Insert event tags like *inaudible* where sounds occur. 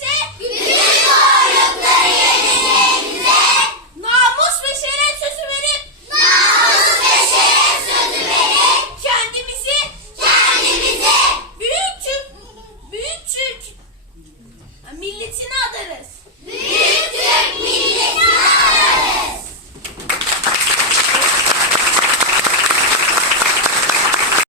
ise bütün varlıkları yerine, yerine namus ve şeref sözü verip namus ve şeref sözü verip kendimizi kendimize büyük Türk büyük Türk *laughs* milletine adarız. Büyük *laughs*